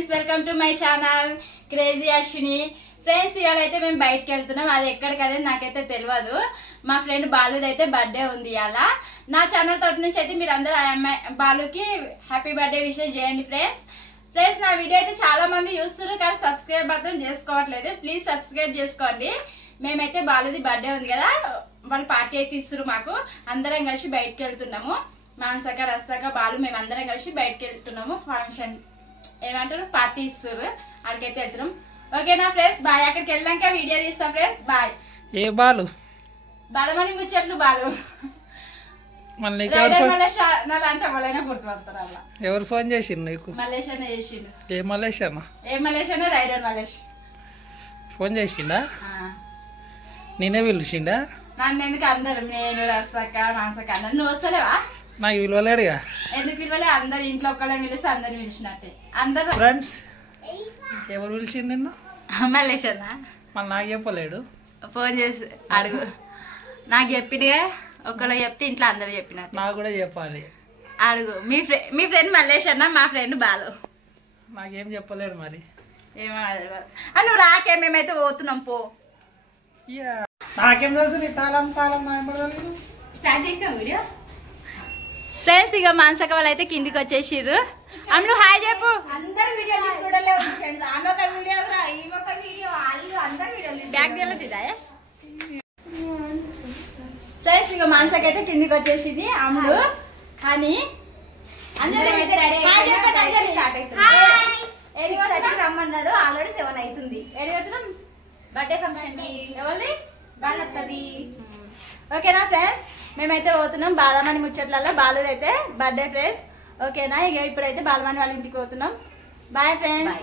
Friends, welcome to my channel crazy Ashwini. Friends, ఇవాళ అయితే మేము బయటకు వెళ్తున్నాం. అది ఎక్కడికనేది నాకైతే తెలియదు. మా ఫ్రెండ్ బాలుది అయితే బర్త్డే ఉంది ఇవాళ. నా ఛానల్ తరఫు నుంచి అయితే మీరు అందరూ బాలుకి హ్యాపీ బర్త్డే విషయం చేయండి ఫ్రెండ్స్. నా వీడియో అయితే చాలా మంది చూస్తున్నారు కానీ సబ్స్క్రైబ్ మాత్రం చేసుకోవట్లేదు. ప్లీజ్ సబ్స్క్రైబ్ చేసుకోండి. మేమైతే బాలుది బర్త్డే ఉంది కదా, వాళ్ళు పార్టీ అయితే ఇస్తారు మాకు. అందరం కలిసి బయటకు వెళ్తున్నాము. మానసక రస్తక బాలు మేమందరం కలిసి బయటకు వెళ్తున్నాము. ఫంక్షన్ ఏమంటారు, పార్టీ ఇస్తారు, అక్కడికైతే వెళ్తున్నాం. ఓకేనా ఫ్రెండ్స్, బాయ్. అక్కడికి వెళ్ళాక వీడియో తీస్తాం ఫ్రెండ్స్, బాయ్. ఏ బాలు? బాలమని ముచ్చట్లు బాలు. గుర్తుపడతారు అలా. ఎవరు ఫోన్ చేసిండు నీకు? మల్లేష్ అన్న చేసిండు. ఏ మల్లేష్ అన్న? ఏ మల్లేష్ అన్న? రైడర్ మల్లేష్ ఫోన్ చేసిండా? నేనే పిలిచిండా? నన్ను ఎందుకు అందరు, నేను రస్తక మానసక అందరు. నువ్వు వస్తలేవా? నాకు పిలవలేడుగా. ఎందుకు పిలవలే? అందరు ఇంట్లో ఒక్కళ్ళని పిలిస్తే అందరు పిలిచినట్టే. అందరు ఫ్రెండ్స్, ఎవరు పిలిచిండు నిన్ను? మల్లేష్ అన్న. మళ్ళీ నాకు చెప్పలేడు. ఫోన్ చేసి అడుగు. నాకు చెప్పినగా, ఒకళ్ళు చెప్తే ఇంట్లో అందరు చెప్పినట్టు. నాకు కూడా చెప్పాలి. అడుగు. మీ ఫ్రెండ్ మల్లేష్ అన్న, మా ఫ్రెండ్ బాలు. నాకేం చెప్పలేడు మరి. ఏమో నువ్వు రాకే, మేమైతే పోతున్నాం. పో. నాకేం తెలుసు నీ తాళం స్టార్ట్ చేసినావు వీడియో. ఫ్రెండ్స్, ఇక మానసక వాళ్ళు అయితే కిందికి వచ్చేసిర్రు. అమ్ములు హాయ్ చెప్పు. అందరు వీడియో ఫ్రెండ్స్, ఇక మానసక అయితే కిందికి వచ్చేసింది. అమ్ములు అని రమ్మన్నాడు. ఆల్రెడీ 7 అవుతుంది. బర్త్డే ఫంక్షన్ కి ఎవరి బాలత్తది. ఓకేనా ఫ్రెండ్స్, మేమైతే పోతున్నాం బాలమణి ముచ్చట్లలో. బాలు అయితే బర్త్డే ఫ్రెండ్స్. ఓకేనా, ఇక ఇప్పుడైతే బాలమణి వాళ్ళ ఇంటికి పోతున్నాం. Bye friends.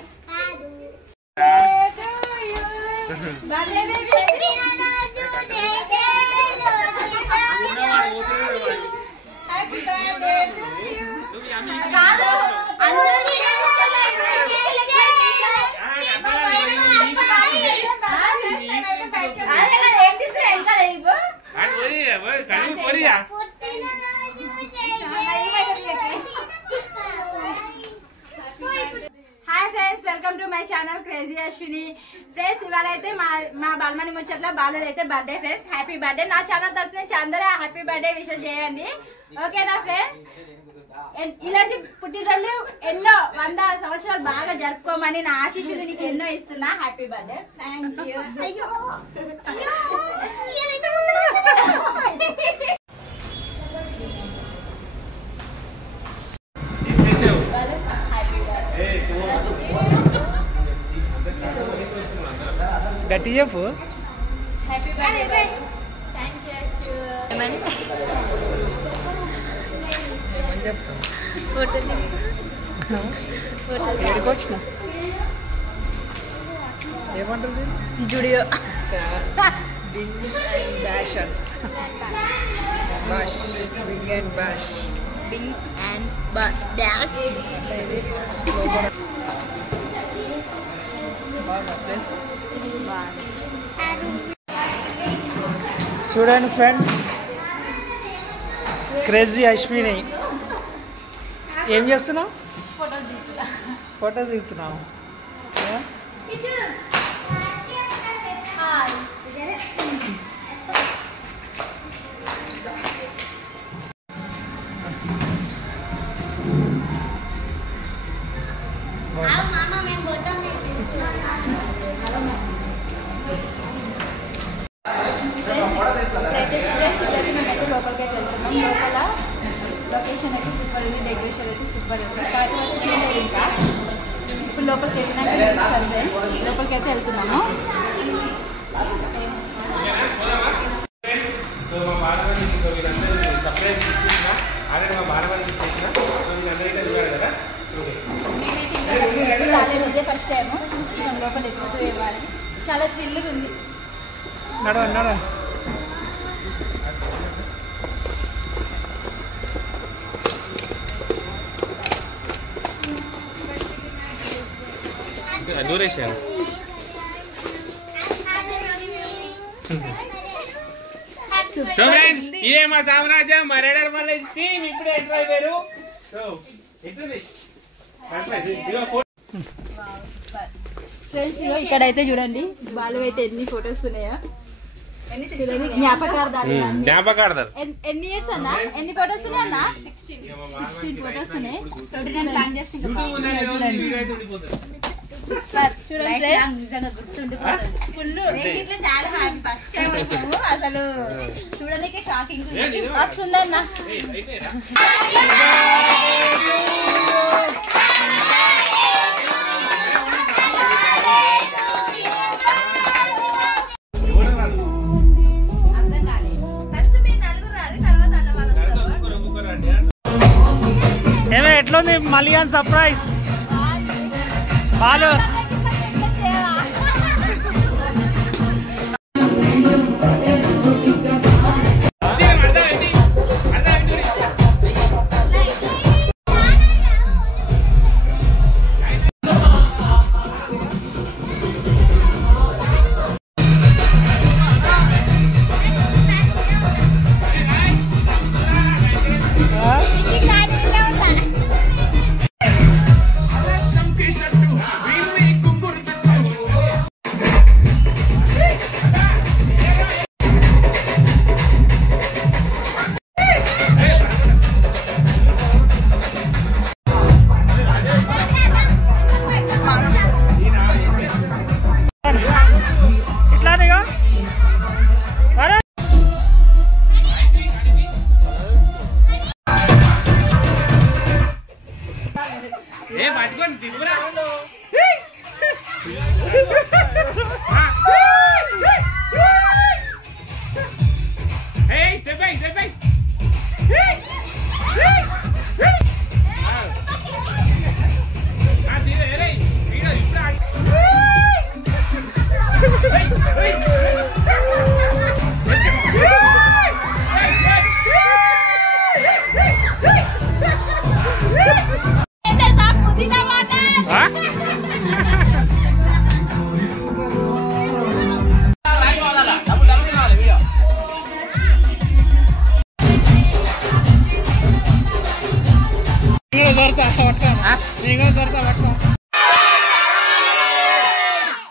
Hi friends, welcome to my channel crazy Ashwini. Friends, ఇవాళ అయితే మా బాలమణి ముచ్చట్ల బాలు అయితే బర్త్డే ఫ్రెండ్స్. Happy birthday. నా ఛానల్ తరఫు నుంచి అందరూ హ్యాపీ బర్త్డే విషయం చేయండి. ఓకేనా ఫ్రెండ్స్, ఇలాంటి పుట్టినరోజు ఎన్నో 100 సంవత్సరాలు బాగా జరుపుకోమని నా ఆశీస్సులు నీకు ఎన్నో ఇస్తున్నా. Happy birthday. Thank you. అయ్యో గట్టి చెప్పు. Happy birthday. Thank you. ఏమని చెప్తాను? ఎక్కడికి వచ్చిన ఏమంటుంది? Zudio big and bash and bash. Big and bash. Big and dash. చూడండి ఫ్రెండ్స్, క్రేజీ అశ్విని ఏం చేస్తున్నావు? ఫోటో దిగుతున్నావు. లోపలికైతే వెళ్తున్నాం. లోపల లొకేషన్ అయితే సూపర్ ఉంది, డెకరేషన్ అయితే సూపర్ ఉంది. కాకపోతే చూడలేదు ఇంకా. ఇప్పుడు లోపలికి వెళ్ళినాక చూస్తాను ఫ్రెండ్స్. లోపలికి అయితే వెళ్తున్నాము. మేమైతే రాలేదు, ఇదే ఫస్ట్ టైం చూస్తున్నాం. లోపల ఎప్పుడు వెళ్ళాలని చాలా థ్రిల్గా ఉంది. నడవ డ్యూరేషన్. సో ఫ్రెండ్స్, ఇదే మా సామ్రాజ్యం, మా రైడర్ మల్లేష్ టీమ్ ఇప్పుడే ఎంటర్ అయిపోయారు. సో ఎట్లుంది? ఫ్రెండ్స్ ఇక్కడైతే చూడండి బాలు అయితే ఎన్ని ఫొటోస్ ఉన్నాయో జ్ఞాపకార్థాలు ఎన్ని ఇయర్స్ అన్నా ఎన్ని ఫొటోస్ ఉన్నాయి అన్న 16 ఫొటోస్ ఉన్నాయి 29 ప్లాన్ చేసి చాలా హ్యాపీ ఫస్ట్ టైం వచ్చాము అసలు చూడడానికి షాకింగ్ వస్తుందన్న అర్థం కాలేదు ఫస్ట్ మీరు నలుగురు రాడు తర్వాత అన్న వాళ్ళు ఏమే ఎట్లుంది మళ్ళీ సర్ప్రైజ్ బాలు పట్టుకో